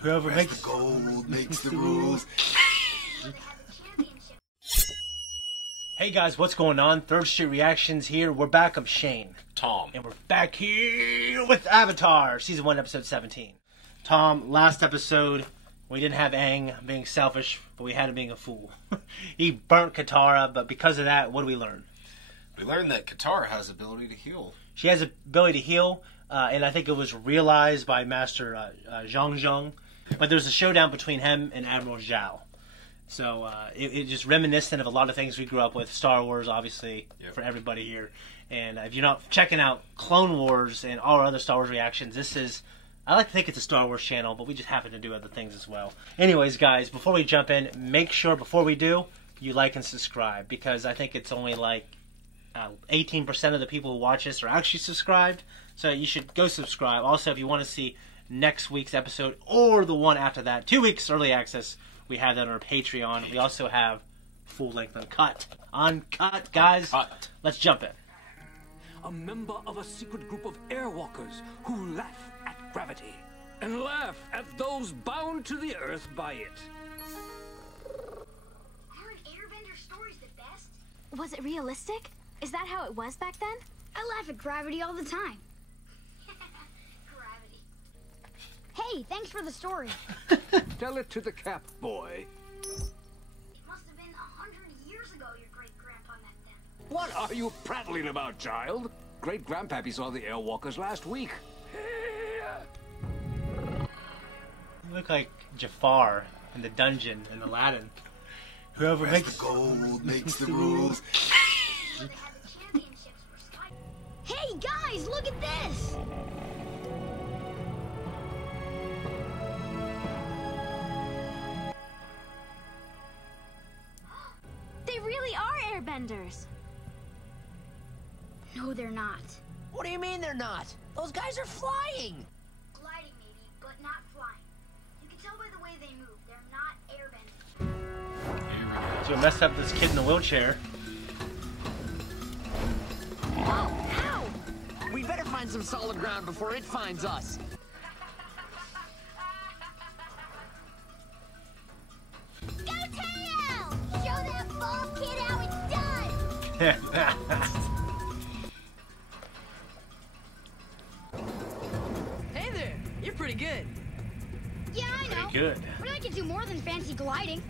Whoever makes the gold makes the rules. Hey guys, what's going on? Third Street Reactions here. We're back. I'm Shane. Tom. And we're back here with Avatar, Season 1, Episode 17. Tom, last episode, we didn't have Aang being selfish, but we had him being a fool. He burnt Katara, but because of that, what do we learn? We learned that Katara has the ability to heal. She has the ability to heal, and I think it was realized by Master Zhang. But there's a showdown between him and Admiral Zhao. So it just reminiscent of a lot of things we grew up with. Star Wars, obviously, for everybody here. And if you're not checking out Clone Wars and all our other Star Wars reactions, this is... I like to think it's a Star Wars channel, but we just happen to do other things as well. Anyways, guys, before we jump in, make sure before we do, you like and subscribe. Because I think it's only like 18% of the people who watch this are actually subscribed. So you should go subscribe. Also, if you want to see next week's episode or the one after that, 2 weeks early access, we have that on our Patreon. We also have full-length uncut. Uncut, guys. Let's jump in. A member of a secret group of airwalkers who laugh at gravity and laugh at those bound to the earth by it. Aren't Airbender stories the best? Was it realistic? Is that how it was back then? I laugh at gravity all the time. Gravity. Hey, thanks for the story. Tell it to the Cap boy. It must have been 100 years ago your great-grandpa met them. What are you prattling about, child? Great-grandpappy saw the airwalkers last week. You look like Jafar in the dungeon in Aladdin. Whoever makes the gold makes the rules. Hey guys, look at this! They really are airbenders. No, they're not. What do you mean they're not? Those guys are flying! Gliding maybe, but not flying. You can tell by the way they move. They're not airbenders. So we messed up this kid in the wheelchair. Oh, ow! We better find some solid ground before it finds us. Go tail! Show that bald kid how it's done! Hey there, you're pretty good. Yeah, I know. Pretty good. But I can do more than fancy gliding.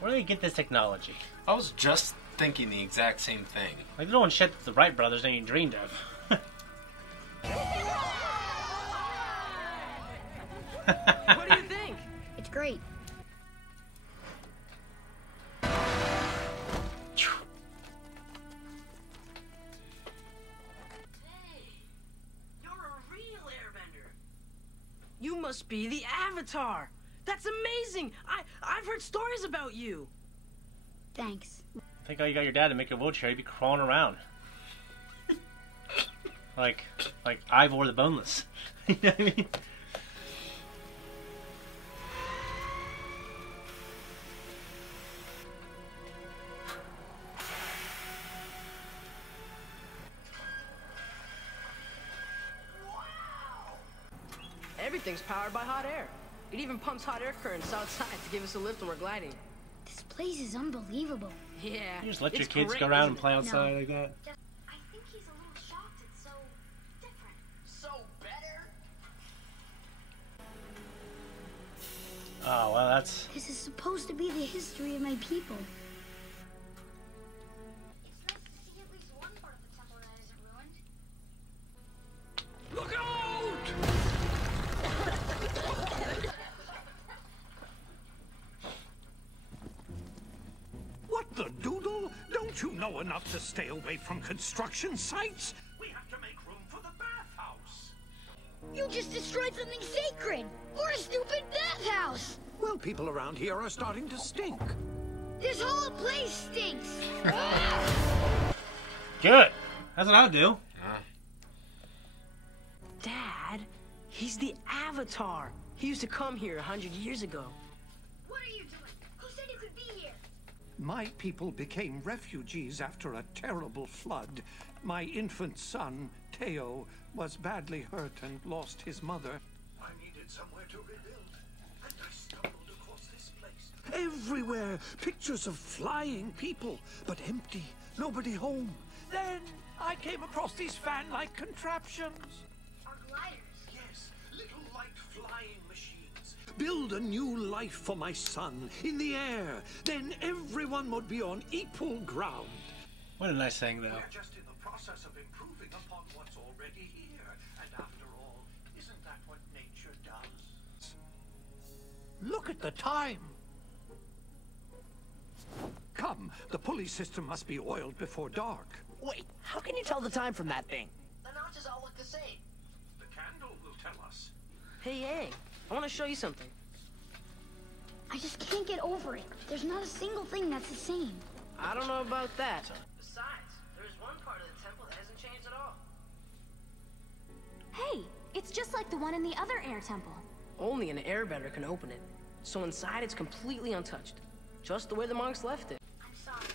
Where do they get this technology? I was just thinking the exact same thing. Like, they're doing shit that the Wright brothers ain't even dreamed of. What do you think? It's great. You must be the Avatar. That's amazing. I've heard stories about you. Thanks. I think all you got your dad to make a wheelchair, he'd be crawling around. like Ivor the Boneless. You know what I mean? Everything's powered by hot air. It even pumps hot air currents outside to give us a lift when we're gliding. This place is unbelievable. Yeah. You just let your it's kids great, go around isn't and it? play outside like that? I think he's a little shocked it's so different. So better? Oh, well, that's... This is supposed to be the history of my people. It's nice to see at least one part of the temple that isn't ruined. Look out! What the doodle? Don't you know enough to stay away from construction sites? We have to make room for the bathhouse. You just destroyed something sacred! Or a stupid bathhouse! Well, people around here are starting to stink. This whole place stinks! Good. That's what I would do. Dad, he's the Avatar. He used to come here 100 years ago. What are you doing? Who said you could be here? My people became refugees after a terrible flood. My infant son, Teo, was badly hurt and lost his mother. I needed somewhere to rebuild, and I stumbled across this place. Everywhere, pictures of flying people, but empty, nobody home. Then I came across these fan-like contraptions. Our gliders. Yes, little light flying machines. Build a new life for my son in the air. Then everyone would be on equal ground. What a nice thing, though. We're just in the process of improving upon what's already here. And after all, isn't that what nature does? Look at the time. Come, the pulley system must be oiled before dark. Wait, how can you tell the time from that thing? The notches all look the same. The candle will tell us. Hey, I want to show you something. I just can't get over it. There's not a single thing that's the same. I don't know about that. Besides, there's one part of the temple that hasn't changed at all. Hey, it's just like the one in the other air temple. Only an airbender can open it. So inside it's completely untouched. Just the way the monks left it. I'm sorry.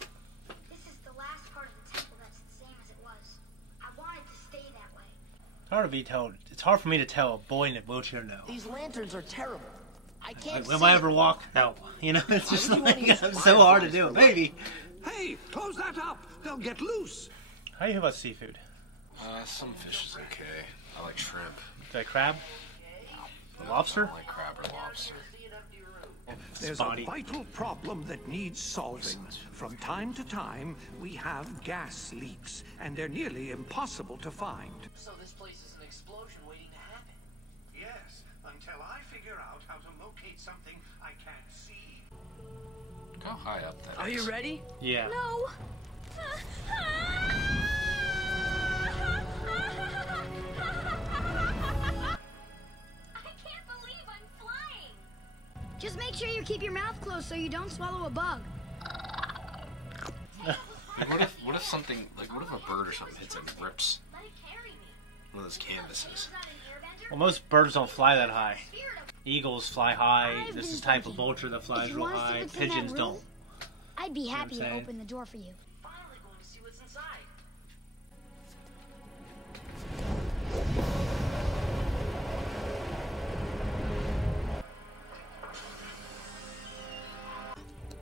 This is the last part of the temple that's the same as it was. I wanted to stay that way. It's hard for me to tell a boy in a wheelchair no. These lanterns are terrible. I can't see. Will I ever walk? No. You know, it's just like, it's so hard to do. Maybe. Hey, close that up. They'll get loose. How do you feel about seafood? Some fish is okay. I like shrimp. The crab? The lobster? I don't like crab or lobster. There's a vital problem that needs solving. From time to time, we have gas leaks, and they're nearly impossible to find. So this place is an explosion waiting to happen. Yes, until I figure out how to locate something I can't see. Look how high up that is. Are you ready? Yeah. No! I can't believe I'm flying! Just make sure you keep your mouth closed so you don't swallow a bug. What if something, like, what if a bird or something hits it and rips Let it carry me. one of those canvases? Is that an airbender? Well, most birds don't fly that high. Spirit of- Eagles fly high. I've This been is type of thinking, vulture that flies if you real want to see high. what's in that Pigeons room, don't. I'd be happy what I'm to saying? open the door for you. Finally going to see what's inside.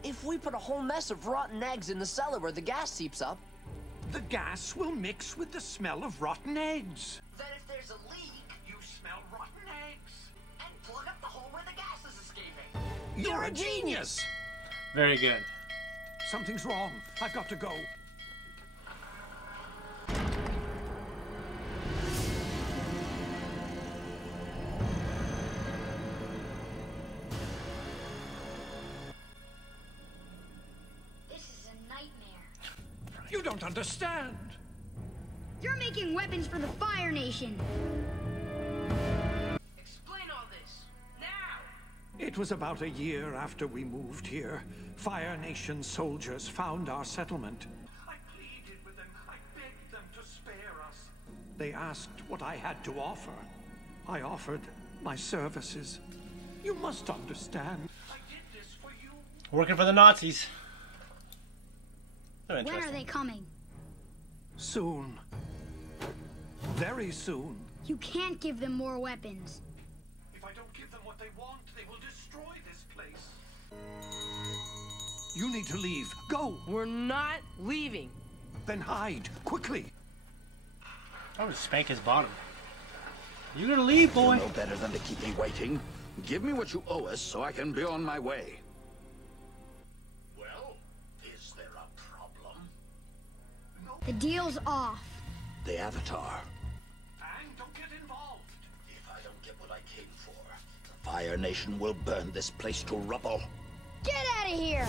If we put a whole mess of rotten eggs in the cellar where the gas seeps up, The gas will mix with the smell of rotten eggs. then if there's a leak, You smell rotten eggs. and plug up the hole where the gas is escaping. You're a genius. Very good. Something's wrong. I've got to go. This is a nightmare. You don't understand. You're making weapons for the Fire Nation. Explain all this. Now! It was about a year after we moved here. Fire Nation soldiers found our settlement. I pleaded with them. I begged them to spare us. They asked what I had to offer. I offered my services. You must understand. I did this for you. Working for the Nazis. They're When are interesting. they coming? Soon. Very soon. You can't give them more weapons. If I don't give them what they want, they will destroy this place. You need to leave. Go. We're not leaving. Then hide. Quickly. I would spank his bottom. You gonna leave, boy? You know better than to keep me waiting. Give me what you owe us so I can be on my way. Well, is there a problem? The deal's off. The Avatar. And don't get involved. If I don't get what I came for, the Fire Nation will burn this place to rubble. Get out of here!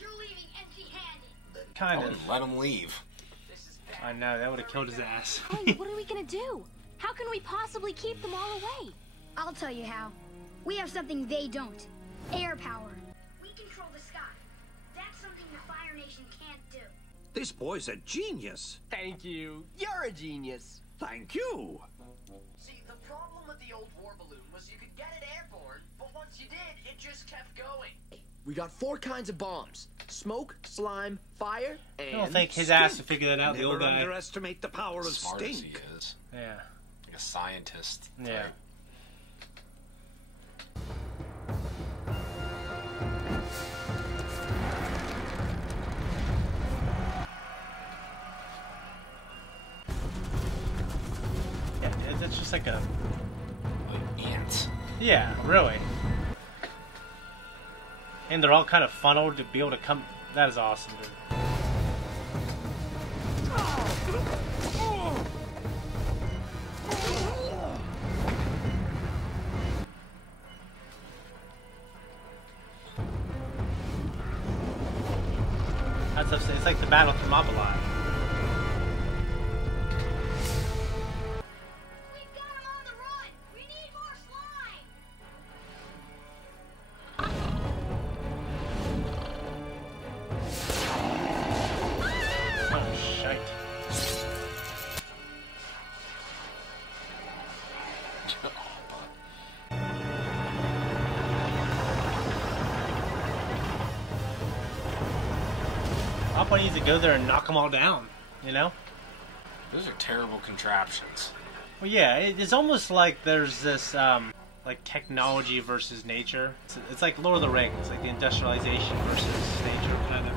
You're leaving empty-handed. Kind I of. would let him leave. I know, that would have killed his ass. Hey, what are we gonna do? How can we possibly keep them all away? I'll tell you how. We have something they don't. Air power. We control the sky. That's something the Fire Nation can't do. This boy's a genius. thank you. You're a genius. Thank you. See, the problem with the old war balloon was you could get it airborne, but once you did, it just kept going. We got 4 kinds of bombs: smoke, slime, fire, and I don't think his ass to figure that out. Never the old guy. underestimate the power of Smart as stink. he is. Yeah. Like a scientist. Yeah. Type. Yeah, that's just like a... Like ants. Yeah, really. And they're all kind of funneled to be able to come... That is awesome, dude. That's it's like the battle from Thermopylae. We've got him on the run! We need more slime! Oh, shite. Papa needs to go there and knock them all down, you know? Those are terrible contraptions. Well, yeah, it's almost like there's this, like, technology versus nature. It's like Lord of the Rings, like the industrialization versus nature, kind of.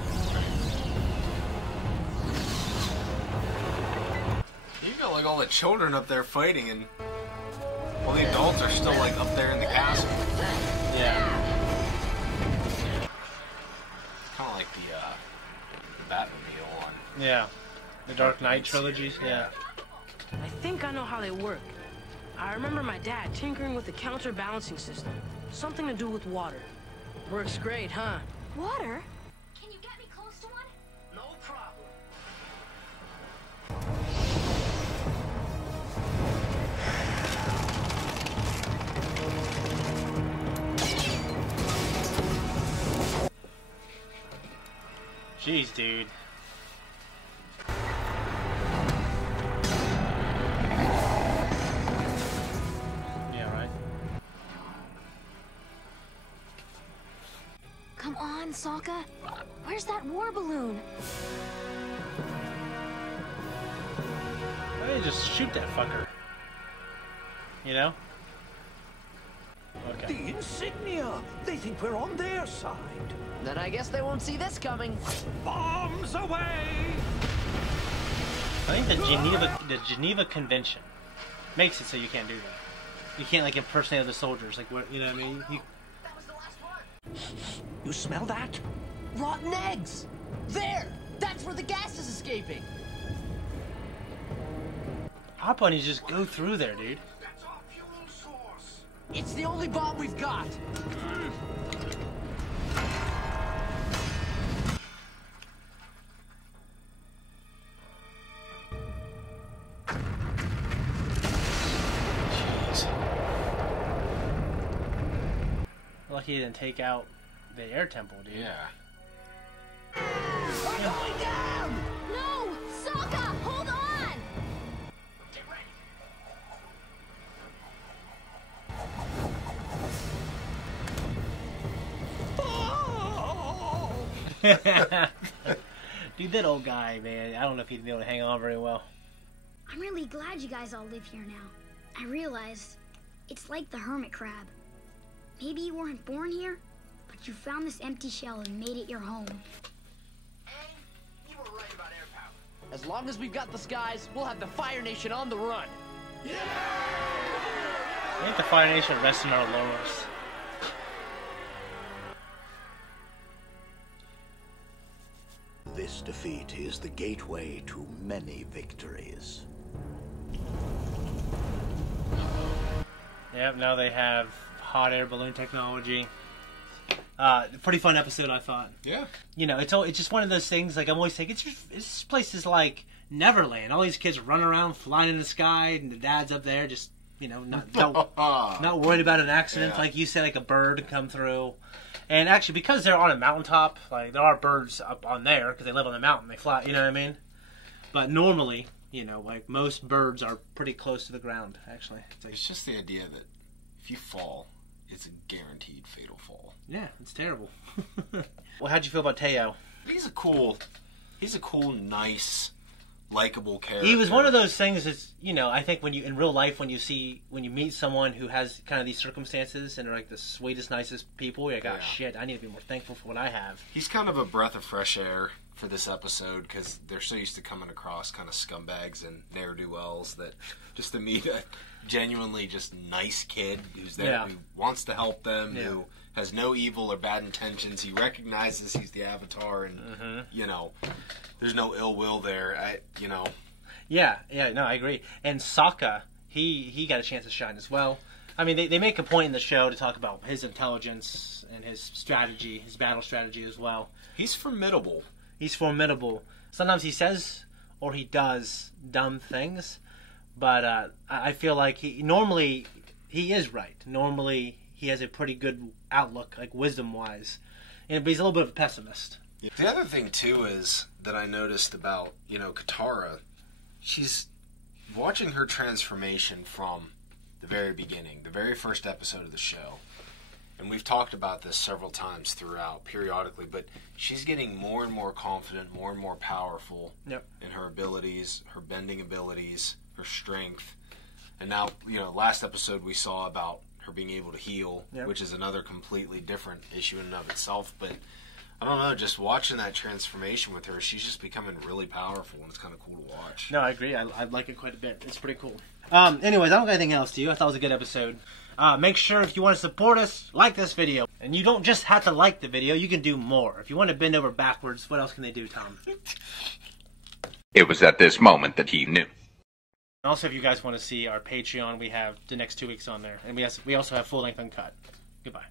You've got like all the children up there fighting, and all the adults are still like up there in the castle. Yeah. It's kind of like the Batmobile on. Yeah. The Dark Knight trilogy, yeah. I think I know how they work. I remember my dad tinkering with the counterbalancing system. Something to do with water. Works great, huh? Water? Can you get me close to one? No problem. Jeez, dude. Yeah, right. Come on, Sokka. Where's that war balloon? Why don't you just shoot that fucker? You know? Okay. The insignia! They think we're on their side. Then I guess they won't see this coming. Bombs away! I think the Geneva Convention makes it so you can't do that. You can't like impersonate other soldiers. Like what, you know what I mean? That was the last one. You smell that? Rotten eggs! There! That's where the gas is escaping! Hop on, you just go through there, dude. That's our fuel source. It's the only bomb we've got! Lucky he didn't take out the air temple, dude. Yeah. We're going down! No! Sokka! Hold on! Get ready! Dude, that old guy, man. I don't know if he'd be able to hang on very well. I'm really glad you guys all live here now. I realized it's like the hermit crab. Maybe you weren't born here, but you found this empty shell and made it your home. And you were right about air power. As long as we've got the skies, we'll have the Fire Nation on the run. I think the Fire Nation rests in our laurels. This defeat is the gateway to many victories. Yep, now they have hot air balloon technology. Pretty fun episode, I thought. Yeah. You know, it's just one of those things. Like I'm always thinking, this place is like Neverland. All these kids run around, flying in the sky, and the dad's up there, just not worried about an accident. Yeah. Like you said, like a bird come through. And actually, because they're on a mountaintop, like there are birds up on there because they live on the mountain. They fly. You know what I mean? But normally, You know, like most birds are pretty close to the ground, actually. It's just the idea that if you fall, it's a guaranteed fatal fall. Yeah, it's terrible. Well, how'd you feel about Teo? He's a cool, nice, likable character. He was one of those things that's, you know, I think when you, in real life, when you meet someone who has kind of these circumstances and are like the sweetest, nicest people, you're like, oh shit, I need to be more thankful for what I have. He's kind of a breath of fresh air for this episode because they're so used to coming across kind of scumbags and ne'er-do-wells that just to meet a genuinely just nice kid who's there, who wants to help them, who has no evil or bad intentions. He recognizes he's the Avatar, and you know, there's no ill will there. Yeah, no, I agree. And Sokka, he got a chance to shine as well. I mean, they make a point in the show to talk about his intelligence and his strategy, his battle strategy as well. He's formidable. He's formidable. Sometimes he says or he does dumb things, but I feel like he is right. Normally, he has a pretty good outlook, like wisdom-wise, but he's a little bit of a pessimist. The other thing, too, is that I noticed about, Katara, she's watching her transformation from the very beginning, the very first episode of the show. And we've talked about this several times throughout, periodically, but she's getting more and more confident, more and more powerful in her abilities, her bending abilities, her strength. And now, last episode we saw about her being able to heal, which is another completely different issue in and of itself. But I don't know, just watching that transformation with her, she's just becoming really powerful, and it's kind of cool to watch. No, I agree. I like it quite a bit. It's pretty cool. Anyways, I don't got anything else to you. I thought it was a good episode. Make sure if you want to support us, like this video. And you don't just have to like the video, you can do more. If you want to bend over backwards, what else can they do, Tom? It was at this moment that he knew. Also, if you guys want to see our Patreon, we have the next 2 weeks on there. And we also have full-length uncut. Goodbye.